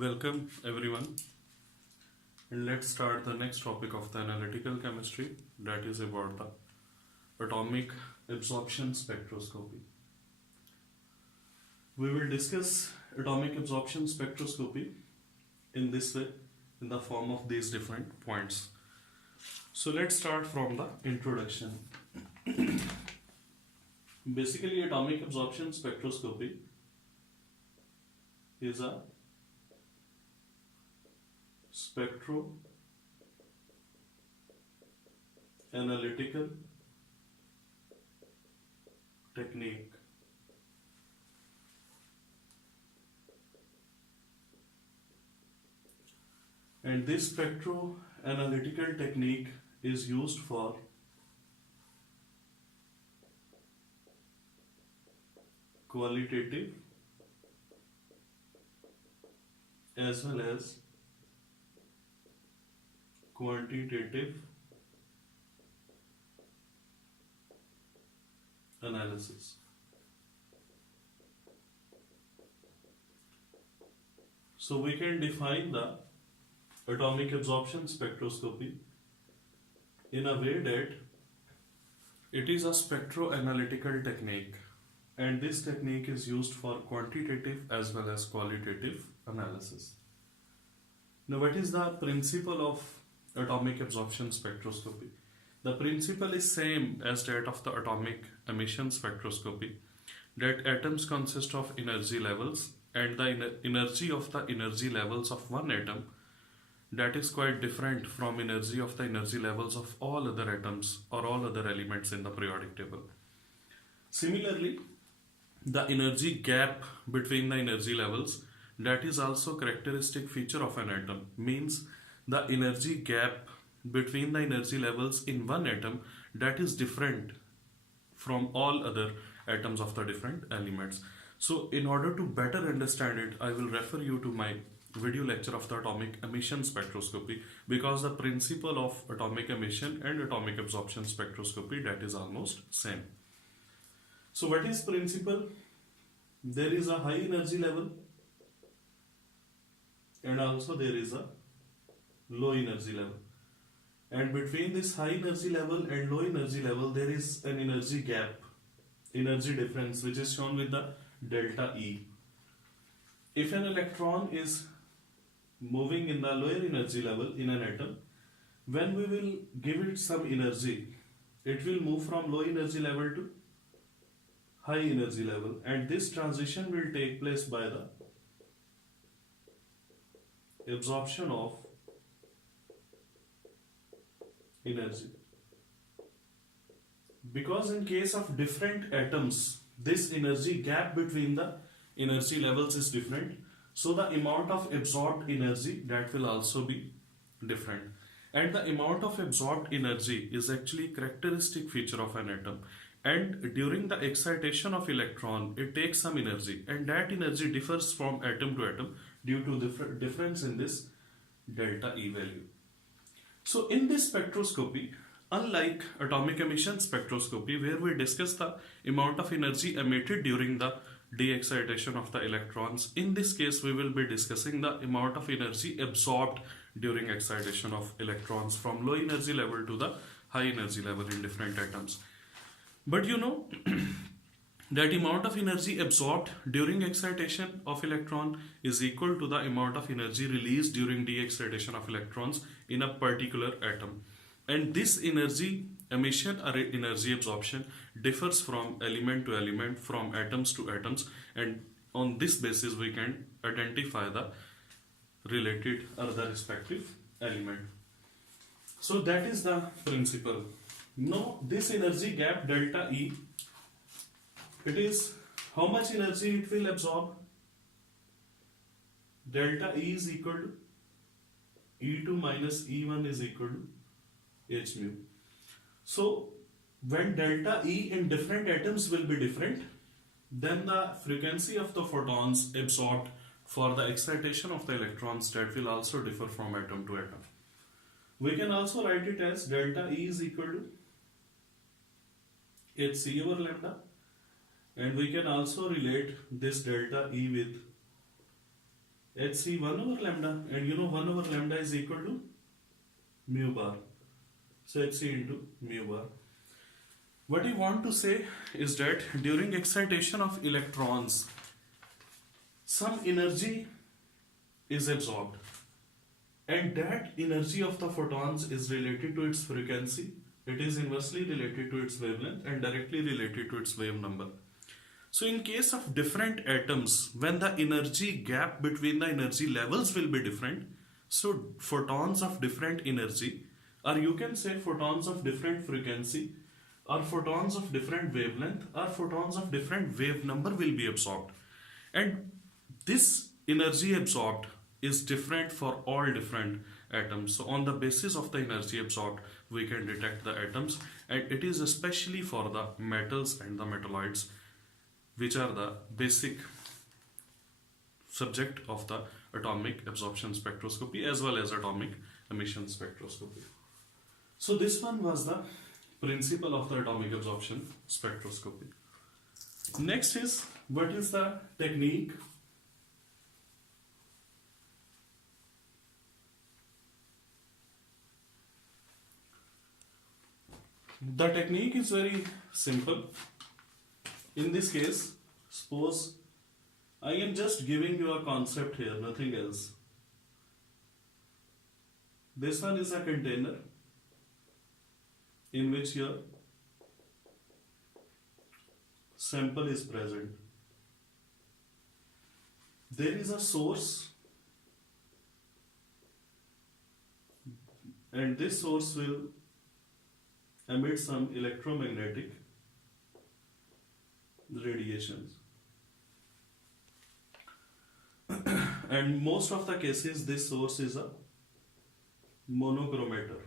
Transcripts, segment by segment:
Welcome everyone, and let's start the next topic of the analytical chemistry, that is about the atomic absorption spectroscopy. We will discuss atomic absorption spectroscopy in this way, in the form of these different points. So let's start from the introduction. Basically, atomic absorption spectroscopy is a spectroanalytical technique and this spectroanalytical technique is used for qualitative as well as quantitative analysis. So we can define the atomic absorption spectroscopy in a way that it is a spectroanalytical technique, and this technique is used for quantitative as well as qualitative analysis. Now, what is the principle of atomic absorption spectroscopy? The principle is same as that of the atomic emission spectroscopy, that atoms consist of energy levels, and the energy of the energy levels of one atom that is quite different from energy of the energy levels of all other atoms or all other elements in the periodic table. Similarly, the energy gap between the energy levels, that is also characteristic feature of an atom, means the energy gap between the energy levels in one atom that is different from all other atoms of the different elements. So in order to better understand it, I will refer you to my video lecture of the atomic emission spectroscopy, because the principle of atomic emission and atomic absorption spectroscopy, that is almost same. So what is principle? There is a high energy level and also there is a low energy level, and between this high energy level and low energy level there is an energy gap, energy difference, which is shown with the delta E. If an electron is moving in the lower energy level in an atom, when we will give it some energy, it will move from low energy level to high energy level, and this transition will take place by the absorption of energy. Because in case of different atoms, this energy gap between the energy levels is different, so the amount of absorbed energy, that will also be different, and the amount of absorbed energy is actually characteristic feature of an atom, and during the excitation of electron it takes some energy, and that energy differs from atom to atom due to difference in this delta E value. So in this spectroscopy, unlike atomic emission spectroscopy where we discuss the amount of energy emitted during the de-excitation of the electrons, in this case we will be discussing the amount of energy absorbed during excitation of electrons from low energy level to the high energy level in different atoms. But you know that amount of energy absorbed during excitation of electron is equal to the amount of energy released during de-excitation of electrons in a particular atom, and this energy emission or energy absorption differs from element to element, from atoms to atoms, and on this basis we can identify the related or the respective element. So that is the principle. Now this energy gap delta E, it is how much energy it will absorb. Delta E is equal to E2 minus E1 is equal to H mu. So when delta E in different atoms will be different, then the frequency of the photons absorbed for the excitation of the electrons, that will also differ from atom to atom. We can also write it as delta E is equal to Hc over lambda, and we can also relate this delta E with Hc 1 over lambda, and you know 1 over lambda is equal to mu bar. So Hc into mu bar. What you want to say is that during excitation of electrons, some energy is absorbed, and that energy of the photons is related to its frequency. It is inversely related to its wavelength and directly related to its wave number. So in case of different atoms, when the energy gap between the energy levels will be different, so photons of different energy, or you can say photons of different frequency, or photons of different wavelength, or photons of different wave number will be absorbed. And this energy absorbed is different for all different atoms. So on the basis of the energy absorbed, we can detect the atoms, and it is especially for the metals and the metalloids, which are the basic subject of the atomic absorption spectroscopy as well as atomic emission spectroscopy. So this one was the principle of the atomic absorption spectroscopy. Next is, what is the technique? The technique is very simple. In this case, suppose I am just giving you a concept here, nothing else. This one is a container in which your sample is present. There is a source, and this source will emit some electromagnetic radiations. And most of the cases, this source is a monochromator.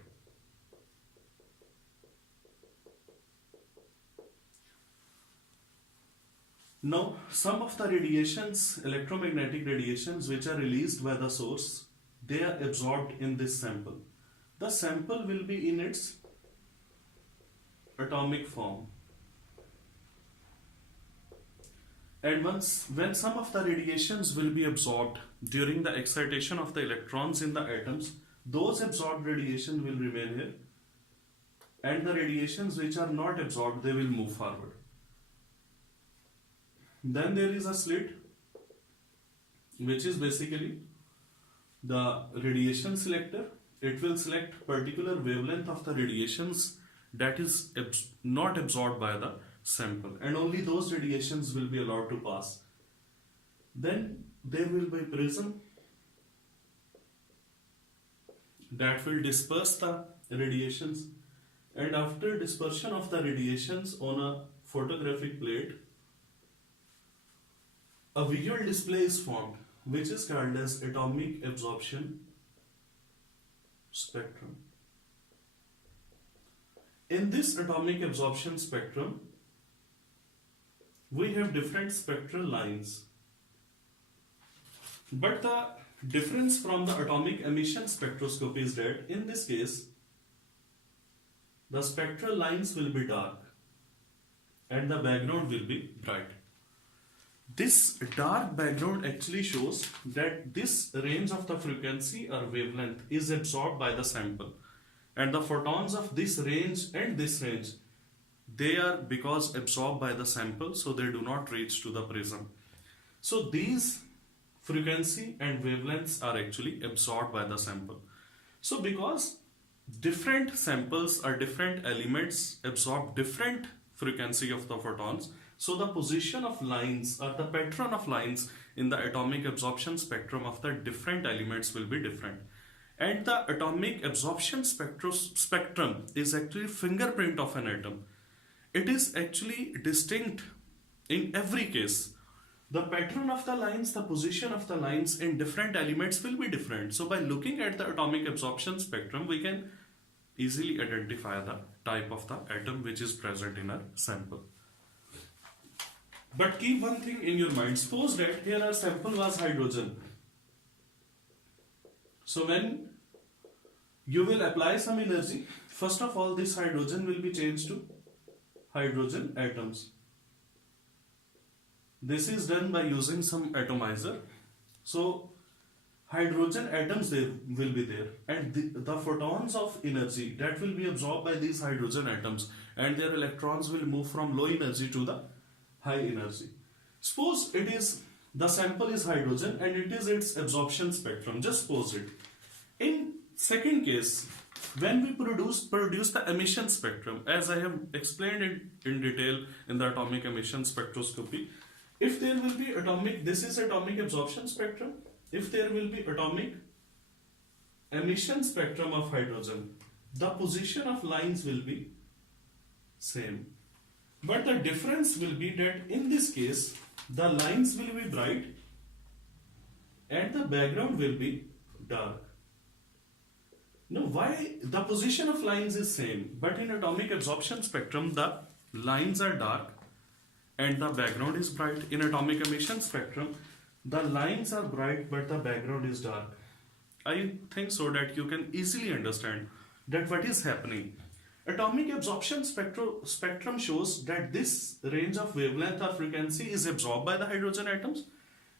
Now, some of the radiations, electromagnetic radiations, which are released by the source, they are absorbed in this sample. The sample will be in its atomic form. And when some of the radiations will be absorbed during the excitation of the electrons in the atoms, those absorbed radiation will remain here, and the radiations which are not absorbed, they will move forward. Then there is a slit, which is basically the radiation selector. It will select particular wavelength of the radiations that is not absorbed by the sample, and only those radiations will be allowed to pass. Then there will be prism that will disperse the radiations, and after dispersion of the radiations on a photographic plate, a visual display is formed, which is called as atomic absorption spectrum. In this atomic absorption spectrum, we have different spectral lines. But the difference from the atomic emission spectroscopy is that in this case, the spectral lines will be dark and the background will be bright. This dark background actually shows that this range of the frequency or wavelength is absorbed by the sample, and the photons of this range and this range, they are because absorbed by the sample, so they do not reach to the prism. So these frequency and wavelengths are actually absorbed by the sample. So because different samples or different elements absorb different frequency of the photons, so the position of lines or the pattern of lines in the atomic absorption spectrum of the different elements will be different. And the atomic absorption spectrum is actually fingerprint of an atom. It is actually distinct in every case. The pattern of the lines, the position of the lines in different elements will be different. So by looking at the atomic absorption spectrum, we can easily identify the type of the atom which is present in a sample. But keep one thing in your mind. Suppose that here our sample was hydrogen. So when you will apply some energy, first of all this hydrogen will be changed to hydrogen atoms. This is done by using some atomizer. So hydrogen atoms there will be there, and the photons of energy that will be absorbed by these hydrogen atoms, and their electrons will move from low energy to the high energy. Suppose it is the sample is hydrogen and it is its absorption spectrum. Just suppose it. In second case, when we produce the emission spectrum, as I have explained it in detail in the atomic emission spectroscopy, if there will be atomic, this is atomic absorption spectrum. If there will be atomic emission spectrum of hydrogen, the position of lines will be same. But the difference will be that in this case, the lines will be bright and the background will be dark. Now, why the position of lines is same, but in atomic absorption spectrum, the lines are dark and the background is bright. In atomic emission spectrum, the lines are bright but the background is dark. I think so that you can easily understand that what is happening. Atomic absorption spectrum shows that this range of wavelength or frequency is absorbed by the hydrogen atoms,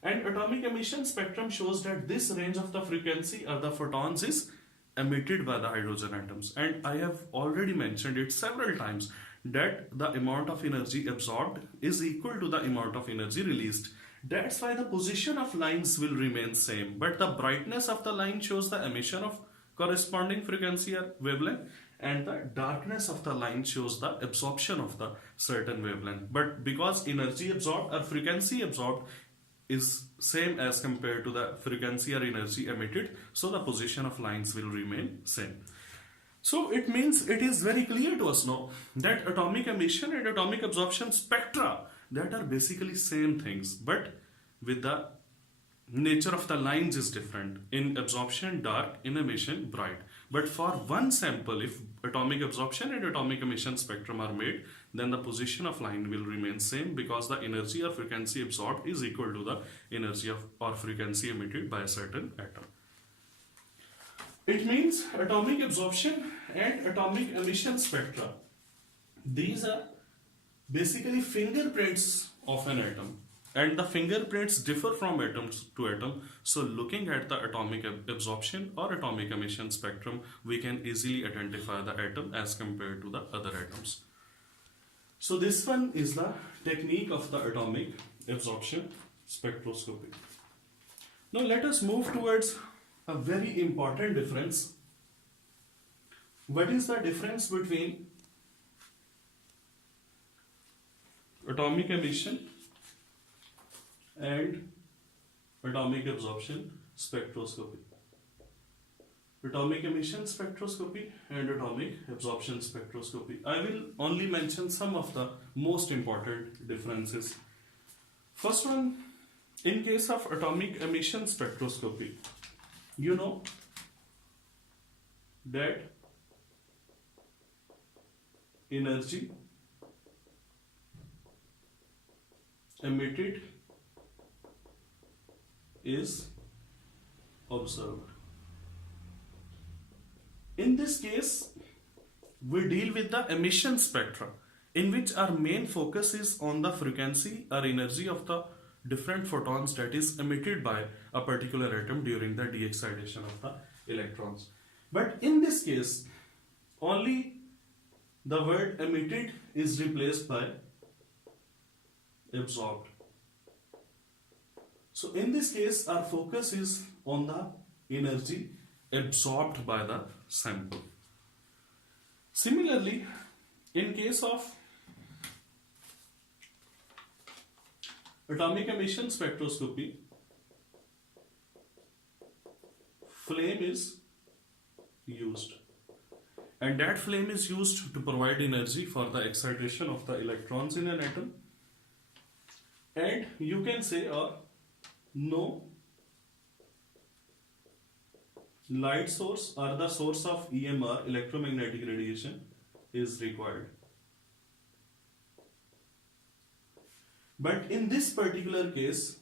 and atomic emission spectrum shows that this range of the frequency or the photons is emitted by the hydrogen atoms. And I have already mentioned it several times that the amount of energy absorbed is equal to the amount of energy released. That's why the position of lines will remain same, but the brightness of the line shows the emission of corresponding frequency or wavelength, and the darkness of the line shows the absorption of the certain wavelength. But because energy absorbed or frequency absorbed is same as compared to the frequency or energy emitted, so the position of lines will remain same. So it means it is very clear to us now that atomic emission and atomic absorption spectra, that are basically same things, but with the nature of the lines is different. In absorption dark, in emission bright. But for one sample, if atomic absorption and atomic emission spectrum are made, then the position of line will remain same because the energy or frequency absorbed is equal to the energy of or frequency emitted by a certain atom. It means atomic absorption and atomic emission spectra, these are basically fingerprints of an atom, and the fingerprints differ from atom to atom. So looking at the atomic absorption or atomic emission spectrum, we can easily identify the atom as compared to the other atoms. So this one is the technique of the atomic absorption spectroscopy. Now let us move towards a very important difference. What is the difference between atomic emission and atomic absorption spectroscopy? Atomic emission spectroscopy and atomic absorption spectroscopy. I will only mention some of the most important differences. First one, in case of atomic emission spectroscopy, you know that energy emitted is observed. In this case, we deal with the emission spectra, in which our main focus is on the frequency or energy of the different photons that is emitted by a particular atom during the de-excitation of the electrons. But in this case, only the word emitted is replaced by absorbed. So in this case, our focus is on the energy absorbed by the sample. Similarly, in case of atomic emission spectroscopy, flame is used, and that flame is used to provide energy for the excitation of the electrons in an atom. And you can say no light source or the source of EMR, electromagnetic radiation, is required. But in this particular case,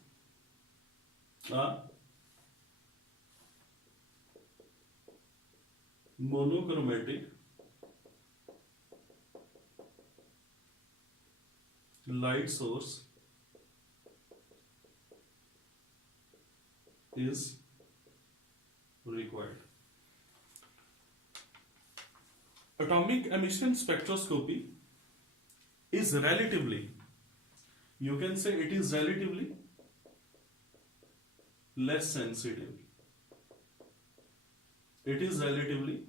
monochromatic light source is required. Atomic emission spectroscopy is relatively, you can say it is relatively less sensitive. It is relatively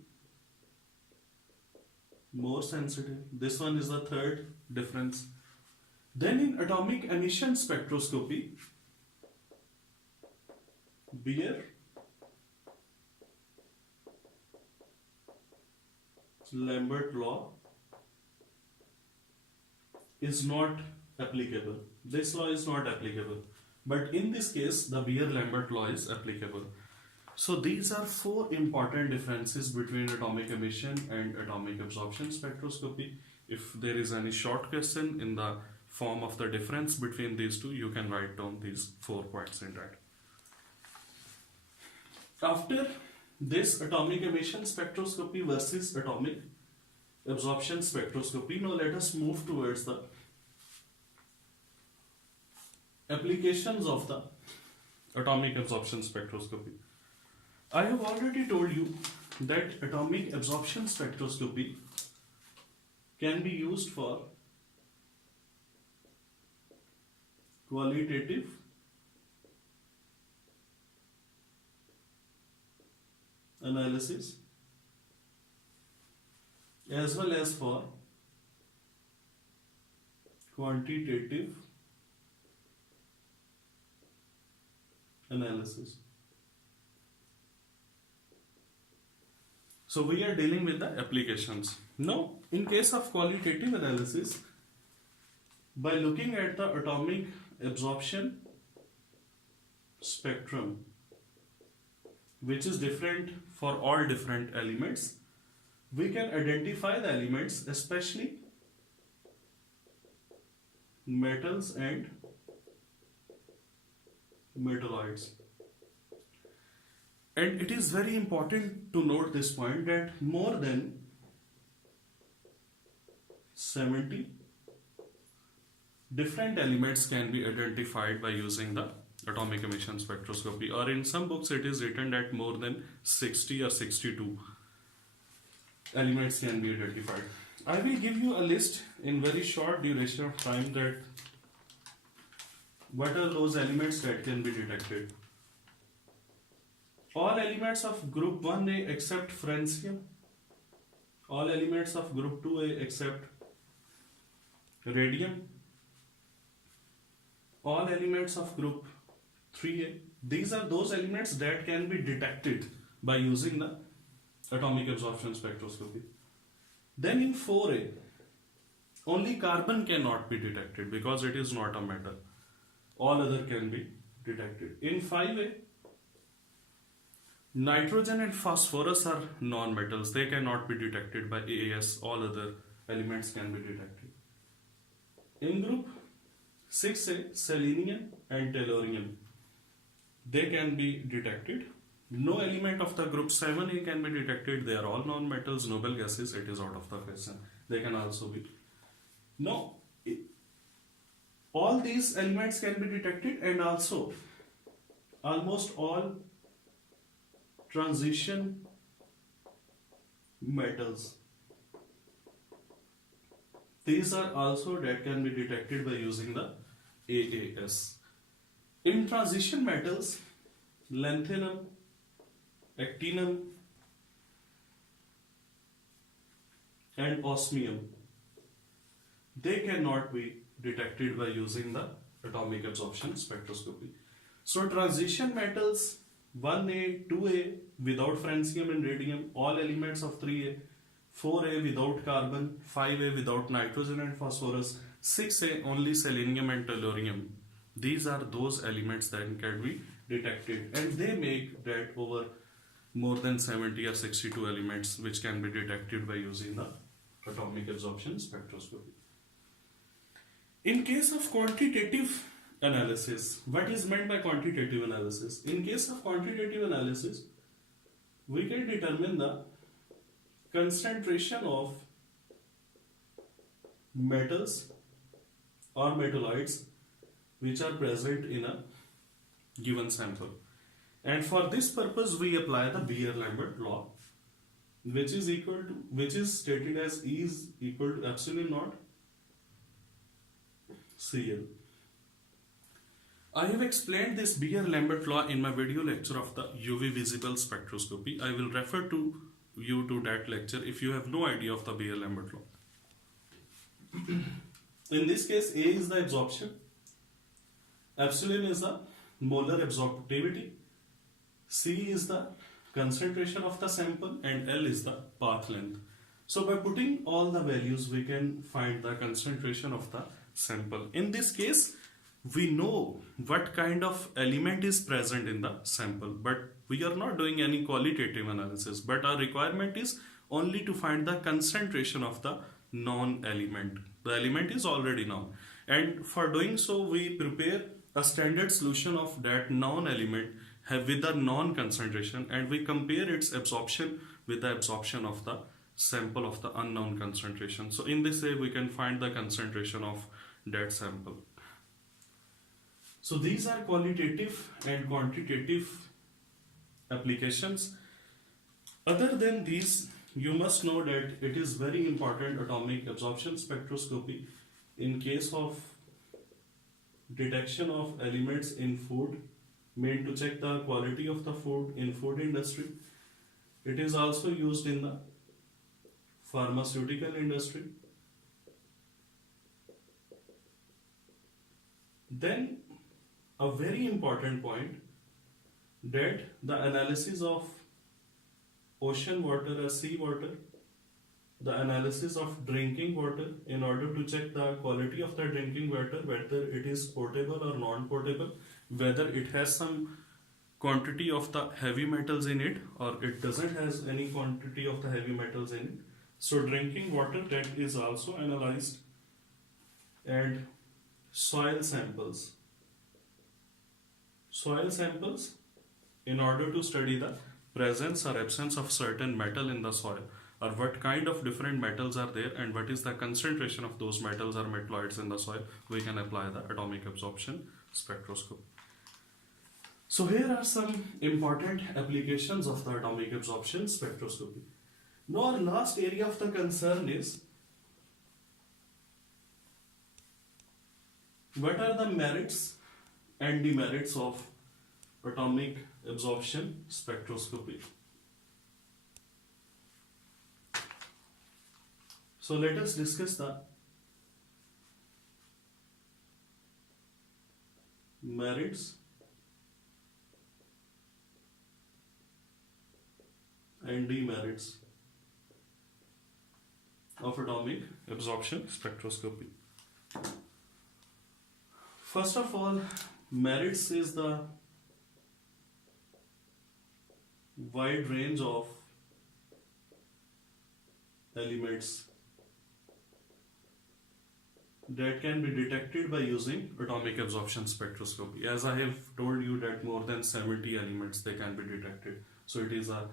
more sensitive. This one is the third difference. Then in atomic emission spectroscopy, beer-lambert law is not applicable. This law is not applicable. But in this case, the beer-lambert law is applicable. So these are four important differences between atomic emission and atomic absorption spectroscopy. If there is any short question in the form of the difference between these two, you can write down these 4 points in that. After this atomic emission spectroscopy versus atomic absorption spectroscopy, now let us move towards the applications of the atomic absorption spectroscopy. I have already told you that atomic absorption spectroscopy can be used for qualitative analysis as well as for quantitative analysis. So we are dealing with the applications. Now, in case of qualitative analysis, by looking at the atomic absorption spectrum, which is different for all different elements, we can identify the elements, especially metals and metalloids. And it is very important to note this point that more than 70 different elements can be identified by using the atomic emission spectroscopy, or in some books it is written that more than 60 or 62 elements can be identified. I will give you a list in very short duration of time that what are those elements that can be detected. All elements of group 1A except francium, all elements of group 2A except radium, all elements of group 3A. These are those elements that can be detected by using the atomic absorption spectroscopy. Then in 4A, only carbon cannot be detected because it is not a metal. All other can be detected. In 5A, nitrogen and phosphorus are non-metals. They cannot be detected by AAS. All other elements can be detected. In group 6A, selenium and tellurium, they can be detected. No element of the group 7A can be detected. They are all non-metals, noble gases. It is out of the question. They can also be. No, all these elements can be detected, and also almost all transition metals. These are also that can be detected by using the AAS. In transition metals, lanthanum, actinium and osmium, they cannot be detected by using the atomic absorption spectroscopy. So transition metals 1A, 2A without francium and radium, all elements of 3A, 4A without carbon, 5A without nitrogen and phosphorus, 6A only selenium and tellurium. These are those elements that can be detected, and they make that over more than 70 or 62 elements which can be detected by using the atomic absorption spectroscopy. In case of quantitative analysis, what is meant by quantitative analysis? In case of quantitative analysis, we can determine the concentration of metals or metalloids which are present in a given sample. And for this purpose, we apply the beer-lambert law, which is stated as E is equal to epsilon naught Cl. I have explained this Beer-Lambert law in my video lecture of the UV visible spectroscopy. I will refer to you to that lecture if you have no idea of the Beer-Lambert law. In this case, A is the absorption, epsilon is the molar absorptivity, C is the concentration of the sample, and L is the path length. So by putting all the values, we can find the concentration of the sample. In this case, we know what kind of element is present in the sample, but we are not doing any qualitative analysis, but our requirement is only to find the concentration of the known element. The element is already known, and for doing so we prepare a standard solution of that known element with the known concentration, and we compare its absorption with the absorption of the sample of the unknown concentration. So in this way we can find the concentration of that sample. So these are qualitative and quantitative applications. Other than these, you must know that it is very important atomic absorption spectroscopy in case of detection of elements in food, made to check the quality of the food in food industry. It is also used in the pharmaceutical industry. Then a very important point, that the analysis of ocean water or sea water, the analysis of drinking water in order to check the quality of the drinking water, whether it is potable or non-potable, whether it has some quantity of the heavy metals in it or it doesn't has any quantity of the heavy metals in it. So drinking water, that is also analyzed. And soil samples. Soil samples in order to study the presence or absence of certain metal in the soil, or what kind of different metals are there and what is the concentration of those metals or metalloids in the soil, we can apply the atomic absorption spectroscopy. So here are some important applications of the atomic absorption spectroscopy. Now our last area of the concern is, what are the merits and demerits of atomic absorption spectroscopy? So let us discuss the merits and demerits of atomic absorption spectroscopy. First of all, merits is the wide range of elements that can be detected by using atomic absorption spectroscopy. As I have told you that more than 70 elements they can be detected. So it is a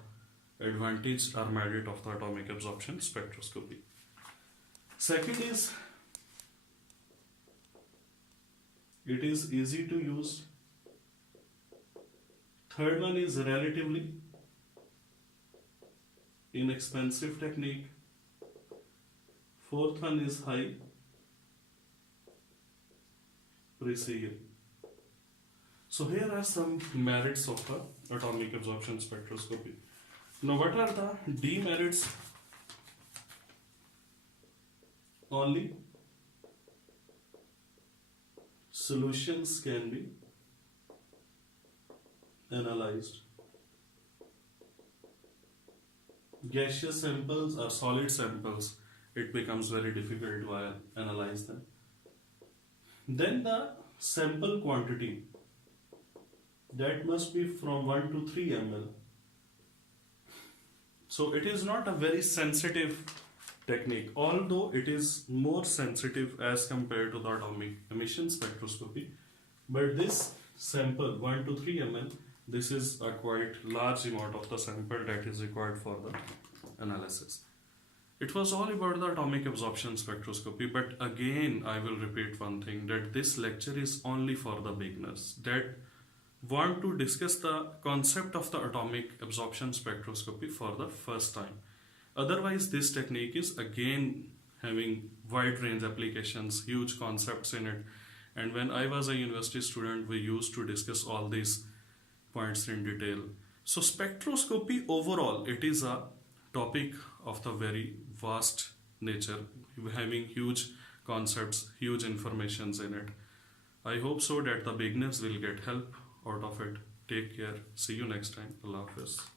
advantage or merit of the atomic absorption spectroscopy. Second is, it is easy to use. Third one is relatively inexpensive technique. Fourth one is high precision. So here are some merits of the atomic absorption spectroscopy. Now what are the demerits? Only solutions can be analyzed. Gaseous samples or solid samples, it becomes very difficult to analyze them. Then the sample quantity, that must be from 1 to 3 ml. So it is not a very sensitive technique, although it is more sensitive as compared to the atomic emission spectroscopy. But this sample 1 to 3 ml, this is a quite large amount of the sample that is required for the analysis. It was all about the atomic absorption spectroscopy, but again I will repeat one thing, that this lecture is only for the beginners. That want to discuss the concept of the atomic absorption spectroscopy for the first time. Otherwise, this technique is again having wide range applications, huge concepts in it. And when I was a university student, we used to discuss all these points in detail. So spectroscopy overall, it is a topic of the very vast nature, having huge concepts, huge informations in it. I hope so that the beginners will get help out of it. Take care. See you next time. Allah Hafiz.